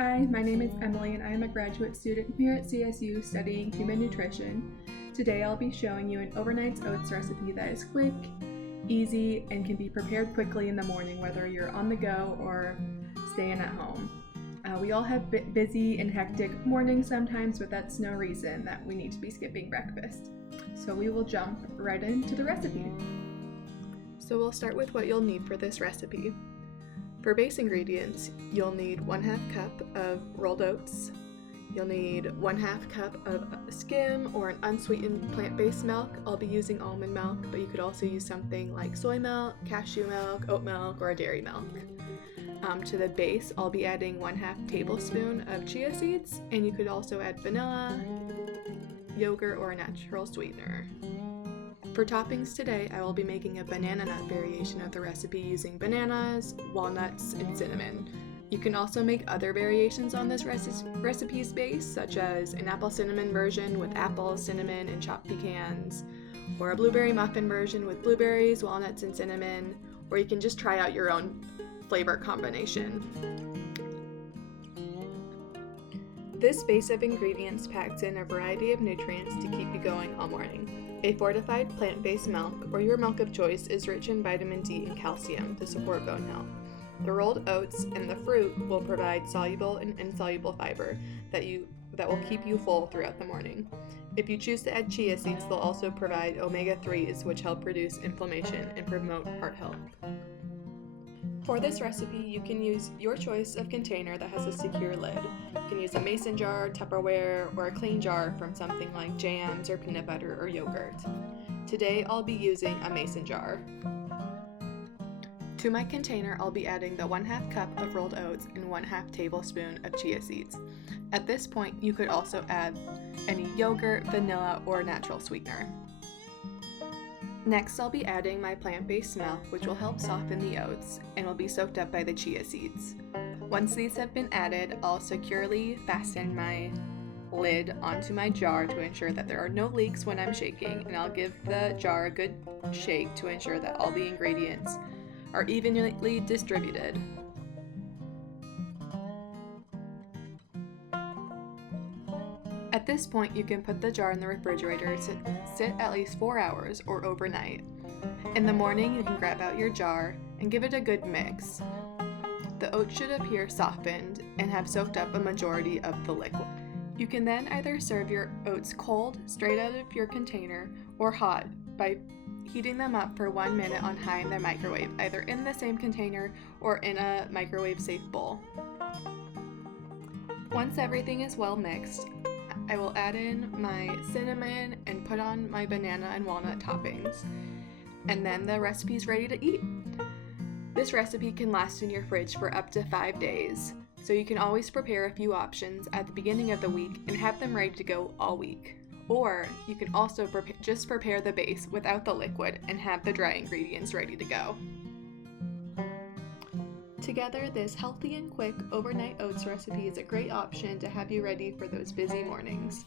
Hi, my name is Emily and I am a graduate student here at CSU studying human nutrition. Today I'll be showing you an overnight oats recipe that is quick, easy, and can be prepared quickly in the morning whether you're on the go or staying at home. We all have busy and hectic mornings sometimes, but that's no reason that we need to be skipping breakfast. So we will jump right into the recipe. So we'll start with what you'll need for this recipe. For base ingredients, you'll need 1/2 cup of rolled oats. You'll need 1/2 cup of skim or an unsweetened plant-based milk. I'll be using almond milk, but you could also use something like soy milk, cashew milk, oat milk, or a dairy milk. To the base, I'll be adding 1/2 tablespoon of chia seeds, and you could also add vanilla, yogurt, or a natural sweetener. For toppings today, I will be making a banana nut variation of the recipe using bananas, walnuts, and cinnamon. You can also make other variations on this recipe's base, such as an apple cinnamon version with apples, cinnamon, and chopped pecans, or a blueberry muffin version with blueberries, walnuts, and cinnamon, or you can just try out your own flavor combination. This base of ingredients packs in a variety of nutrients to keep you going all morning. A fortified plant-based milk, or your milk of choice, is rich in vitamin D and calcium to support bone health. The rolled oats and the fruit will provide soluble and insoluble fiber that will keep you full throughout the morning. If you choose to add chia seeds, they'll also provide omega-3s, which help reduce inflammation and promote heart health. For this recipe, you can use your choice of container that has a secure lid. You can use a mason jar, Tupperware, or a clean jar from something like jams or peanut butter or yogurt. Today, I'll be using a mason jar. To my container, I'll be adding the 1/2 cup of rolled oats and 1/2 tablespoon of chia seeds. At this point, you could also add any yogurt, vanilla, or natural sweetener. Next, I'll be adding my plant-based milk, which will help soften the oats and will be soaked up by the chia seeds. Once these have been added, I'll securely fasten my lid onto my jar to ensure that there are no leaks when I'm shaking, and I'll give the jar a good shake to ensure that all the ingredients are evenly distributed. At this point, you can put the jar in the refrigerator to sit at least 4 hours or overnight. In the morning, you can grab out your jar and give it a good mix. The oats should appear softened and have soaked up a majority of the liquid. You can then either serve your oats cold, straight out of your container, or hot by heating them up for 1 minute on high in the microwave, either in the same container or in a microwave-safe bowl. Once everything is well mixed, I will add in my cinnamon and put on my banana and walnut toppings, and then the recipe is ready to eat. This recipe can last in your fridge for up to 5 days, so you can always prepare a few options at the beginning of the week and have them ready to go all week. Or you can also just prepare the base without the liquid and have the dry ingredients ready to go. Together, this healthy and quick overnight oats recipe is a great option to have you ready for those busy mornings.